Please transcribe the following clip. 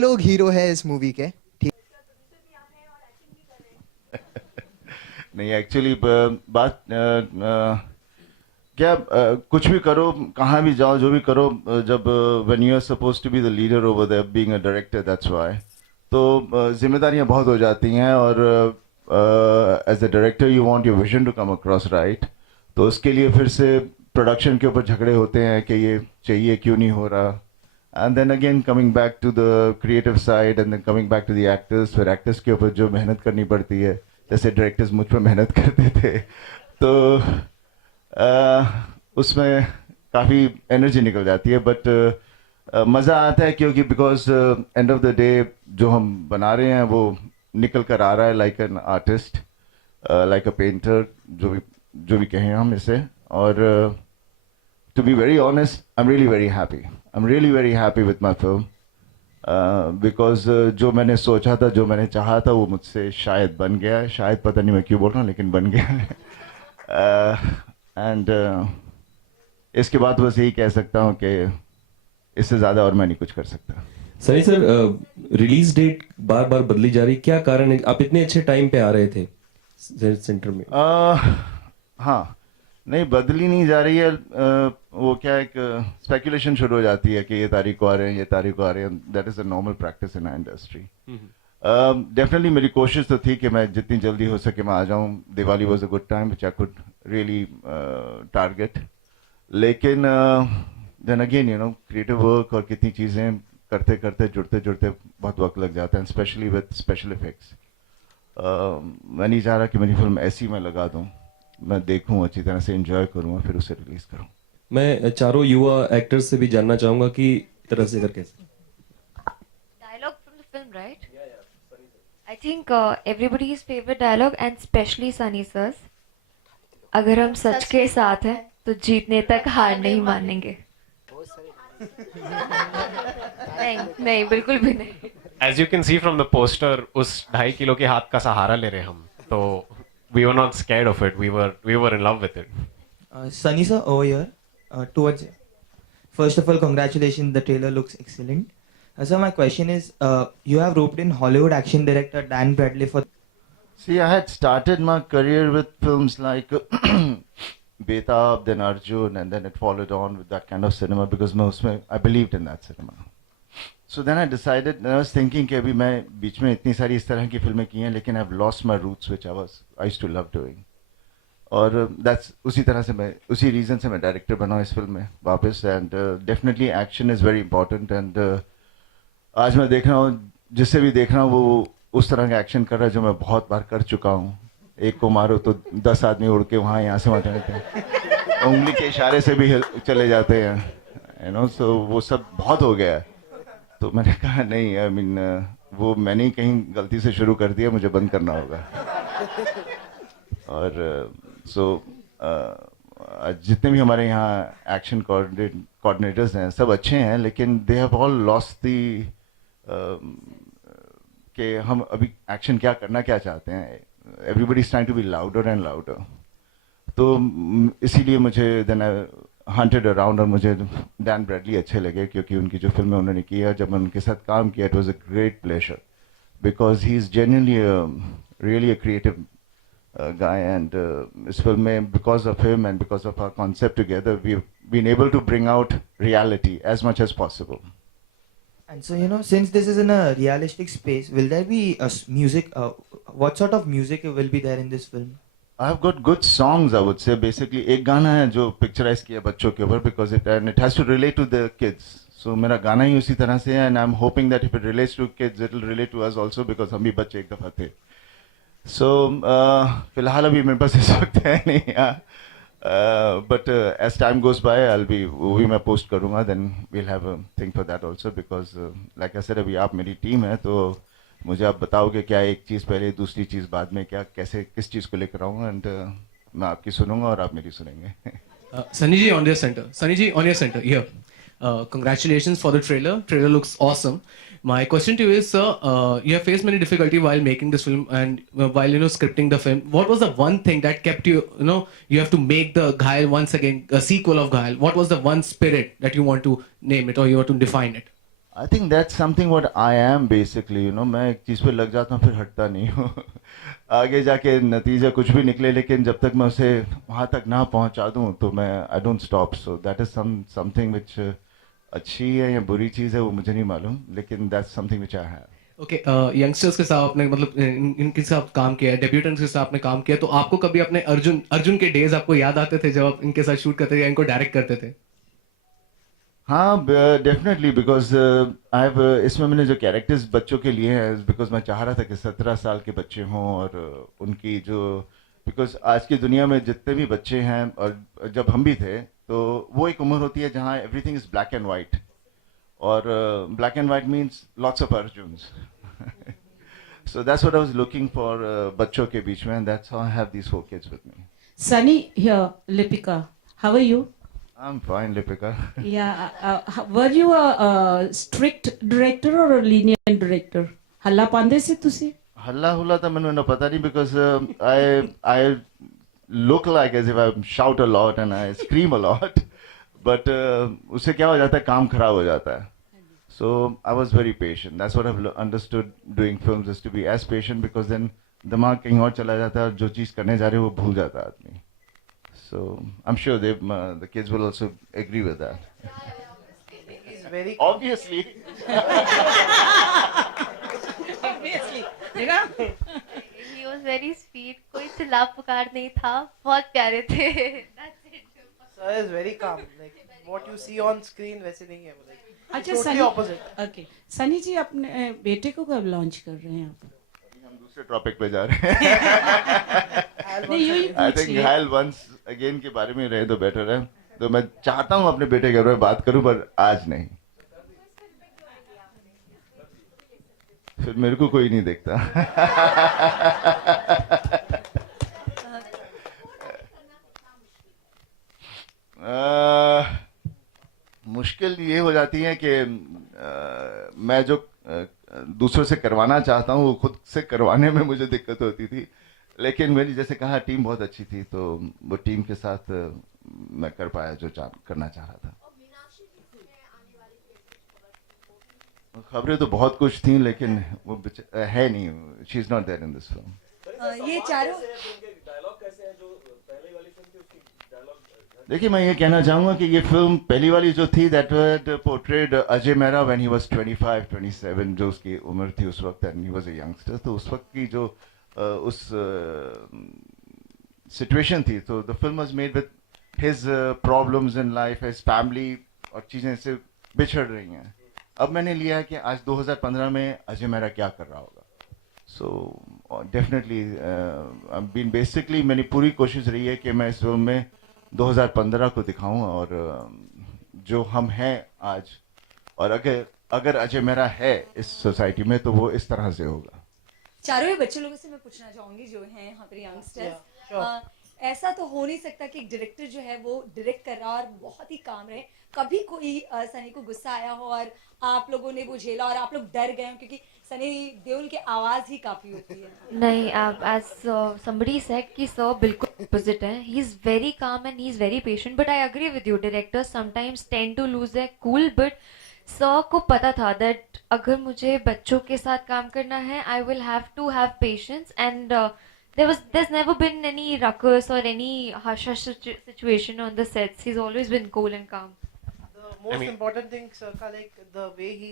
लोग हीरो है इस मूवी के, ठीक। नहीं एक्चुअली बात क्या कुछ भी करो, कहाँ भी जाओ, जो भी करो, जब when you are supposed to be the leader over there being a director, that's why. तो जिम्मेदारियां बहुत हो जाती हैं, और as a director you want your vision to come across, right. तो उसके लिए फिर से प्रोडक्शन के ऊपर झगड़े होते हैं कि ये चाहिए क्यों नहीं हो रहा। And then again coming back to the creative side, and then coming back to the actors, फिर एक्टर्स के ऊपर जो मेहनत करनी पड़ती है, जैसे डायरेक्टर्स मुझ पर मेहनत करते थे। तो उसमें काफ़ी एनर्जी निकल जाती है, बट मज़ा आता है क्योंकि because end of the day जो हम बना रहे हैं वो निकल कर आ रहा है, like an artist, like a painter, जो भी कहें हम इसे। और to be very honest, I am really very happy, I am really very happy with my film, because जो मैंने सोचा था, जो मैंने चाहा था, वो मुझसे शायद बन गया है। शायद पता नहीं मैं क्यों बोल रहा हूँ, लेकिन बन गया है। एंड इसके बाद बस यही कह सकता हूँ कि इससे ज़्यादा और मैं नहीं कुछ कर सकता। सनी सर, रिलीज डेट बार बार बदली जा रही, क्या कारण है? आप इतने अच्छे टाइम पे आ रहे थे सेंटर में। हाँ, नहीं बदली नहीं जा रही है। वो क्या, एक स्पेकुलेशन शुरू हो जाती है कि ये तारीख को आ रहे हैं, ये तारीख को आ रहे हैं। That is a normal practice in industry. Definitely मेरी कोशिश तो थी कि मैं जितनी जल्दी हो सके मैं आ जाऊँ। Diwali was a good time which I could really target. लेकिन then again you know, creative work और कितनी चीज़ें करते करते जुड़ते जुड़ते बहुत वक्त लग जाता है, स्पेशली विद स्पेशल इफेक्ट्स। मैं नहीं चाह रहा कि मेरी फिल्म ऐसी मैं लगा दूँ, मैं देखूँ, अच्छी तरह से एंजॉय करूँ, फिर उसे रिलीज करूँ। मैं चारों युवा एक्टर्स से भी जानना चाहूंगा कि तरह से करके Dialogue from the film, right? I think everybody's favorite dialogue and especially Sunny sir's. अगर हम सच के साथ हैं तो जीतने तक हार नहीं मानेंगे। नहीं नहीं, बिल्कुल भी नहीं। As you can see from the poster, उस 2.5 किलो के हाथ का सहारा ले रहे हैं हम, तो we were not scared of it. We were in love with it. Sunny sir, over here, towards. First of all, congratulations. The trailer looks excellent. So my question is, you have roped in Hollywood action director Dan Bradley for. See, I had started my career with films like Betab, then Arjun, and then it followed on with that kind of cinema because I believed in that cinema. So then I decided, I was thinking कि अभी मैं बीच में इतनी सारी इस तरह की फिल्में की हैं, लेकिन I've lost my roots which I used to love doing. और that's उसी तरह से मैं, उसी रीज़न से मैं डायरेक्टर बना हूँ इस फिल्म में वापस। And definitely action is very important. And आज मैं देख रहा हूँ, जिससे भी देख रहा हूँ, वो उस तरह का एक्शन कर रहा है जो मैं बहुत बार कर चुका हूँ। एक को मारो तो 10 आदमी उड़ के वहाँ यहाँ से वहाँ जाते हैं, उंगली के इशारे से भी चले जाते हैं, यू नो। सो वो सब बहुत हो गया है। तो मैंने कहा नहीं, आई मीन वो मैंने ही कहीं गलती से शुरू कर दिया, मुझे बंद करना होगा। और सो जितने भी हमारे यहाँ एक्शन कोऑर्डिनेटर्स हैं सब अच्छे हैं, लेकिन they have all lost the कि हम अभी एक्शन क्या करना क्या चाहते हैं। Everybody is trying to be louder and louder. तो इसीलिए मुझे देन आई हंटेड अराउंड, और मुझे डैन ब्रैडली अच्छे लगे क्योंकि उनकी जो फिल्में उन्होंने की है, जब मैं उनके साथ काम किया, it was a great pleasure because he is genuinely really a creative guy, and this film, because of him and because of our concept together, we've been able to bring out reality as much as possible. And so, you know, since this is in a realistic space, will there be a music? What sort of music will be there in this film? I've got good songs, I would say. Basically एक गाना है जो picturise किया बच्चों के ऊपर, because it has to relate to the kids. So मेरा गाना ही उसी तरह से है, and I'm hoping that if it relates to kids, it will relate to us also, because हम भी बच्चे एक दफ़ा थे। सो फिलहाल अभी मेरे पास इस वक्त है नहीं, but as time goes by I will be, वो भी मैं पोस्ट करूँगा, then we'll have a thing for that also, because like I said, अभी आप मेरी टीम है, तो मुझे आप बताओगे क्या एक चीज़ पहले, दूसरी चीज़ बाद में, क्या कैसे किस चीज़ को लेकर आऊँ, एंड मैं आपकी सुनूंगा और आप मेरी सुनेंगे। Sunny ji on your center. Sunny ji on your center. Here. Congratulations for the trailer. Trailer looks awesome. My question to you is, sir, you have faced many difficulty while making this film and while scripting the film. What was the one thing that kept you, you have to make the Ghayal once again, a sequel of Ghayal. What was the one spirit that you want to name it or you want to define it? I think that's something what I am basically, you know, मैं एक चीज़ पे लग जाता हूँ फिर हटता नहीं हूँ आगे जाके नतीजा कुछ भी निकले, लेकिन जब तक मैं उसे वहाँ तक ना पहुँचा दूँ तो मैं I don't stop. So that is something which अच्छी है या बुरी चीज़ है वो मुझे नहीं मालूम, लेकिन that's something which I have. Okay, youngsters के साथ आपने मतलब इनके साथ काम किया है, डेब्यूटेंट्स के साथ आपने काम किया, तो आपको कभी अपने अर्जुन के डेज आपको याद आते थे जब आप इनके साथ शूट करते थे या इनको डायरेक्ट करते थे? हाँ, डेफिनेटली, बिकॉज इसमें मैंने जो कैरेक्टर्स बच्चों के लिए हैं, बिकॉज मैं चाह रहा था कि 17 साल के बच्चे हों और उनकी जो, बिकॉज आज की दुनिया में जितने भी बच्चे हैं और जब हम भी थे तो वो एक उम्र होती है जहाँ everything is black and white, और black and white means lots of Arjuns. So that's what I was looking for बच्चों के बीच में, and that's how I have these 4 kids with me. Sunny here, Lipika. How are you? I'm fine, Lipika. Yeah. Were you a strict director or a lenient director? हल्ला पांदे से तुसी? हल्ला हुल्ला तो मैंने ना पता नहीं, because I look like as if I shout a lot and I scream a lot, but उससे क्या हो जाता है, काम खराब हो जाता है. So I was very patient. That's what I've understood doing films, is to be as patient, because then दिमाग कहीं और चला जाता है और जो चीज़ करने जा रहे हो वो भूल जाता है आदमी. So I'm sure the kids will also agree with that. He's very Obviously. Obviously. देखा? He was very sweet. कोई चिल्ला पुकार नहीं था, बहुत प्यारे थे. That's it. Sir is very calm. Like what you see on screen वैसे नहीं है. Like, अच्छा totally Sunny. opposite. Okay. Sunny जी अपने बेटे को कब लॉन्च कर रहे हैं आप? हम दूसरे टॉपिक पे जा रहे हैं. नहीं यूं ही आई थिंक हायल वंस अगेन के बारे में रहे तो बेटर है. तो मैं चाहता हूँ अपने बेटे के बारे में बात करूं, पर आज नहीं. फिर मेरे को कोई नहीं देखता. मुश्किल ये हो जाती है कि मैं जो दूसरों से करवाना चाहता हूँ वो खुद से करवाने में मुझे दिक्कत होती थी, लेकिन मेरी जैसे कहा टीम बहुत अच्छी थी, तो वो टीम के साथ मैं कर पाया जो करना चाह रहा था. खबरें तो बहुत कुछ थी, लेकिन वो है नहीं. She is not there in this film. ये चारों देखिए, मैं ये कहना चाहूँगा कि ये फिल्म पहली वाली जो थी, that was portrayed Ajay Mehra when he was 25, 27, जो उसकी उम्र थी उस वक्त, and he was a youngster. तो उस वक्त की जो उस सिचुएशन थी, तो the film was made with his problems in life, his family, और चीज़ें इससे बिछड़ रही हैं. अब मैंने लिया है कि आज 2015 में अजय मेहरा क्या कर रहा होगा. सो डेफिनेटली बीन बेसिकली मेरी पूरी कोशिश रही है कि मैं इस फिल्म में 2015 को दिखाऊं, और जो हम हैं आज, और अगर अजय मेहरा है इस सोसाइटी में तो वो इस तरह से होगा. चारों ही बच्चे लोगों से मैं पूछना चाहूंगी जो हैं यहाँ पर यंगस्टर्स, ऐसा तो हो नहीं सकता कि एक डायरेक्टर जो है वो डायरेक्ट कर रहा और बहुत ही काम रहे, कभी कोई सनी को गुस्सा आया हो और आप लोगों ने वो झेला और आप लोग डर गए हो, क्योंकि सनी देओल की आवाज ही काफी होती है. नहीं, as somebody said कि सर बिल्कुल opposite है. He is very calm and he is very patient, but I agree with you. Directors sometimes tend to lose their cool, but sir को पता था that अगर मुझे बच्चों के साथ काम करना है, I will have to have patience, and there's never been any ruckus or any hush situation on the sets. He's always been cool and calm. The most important thing, sir, like the way he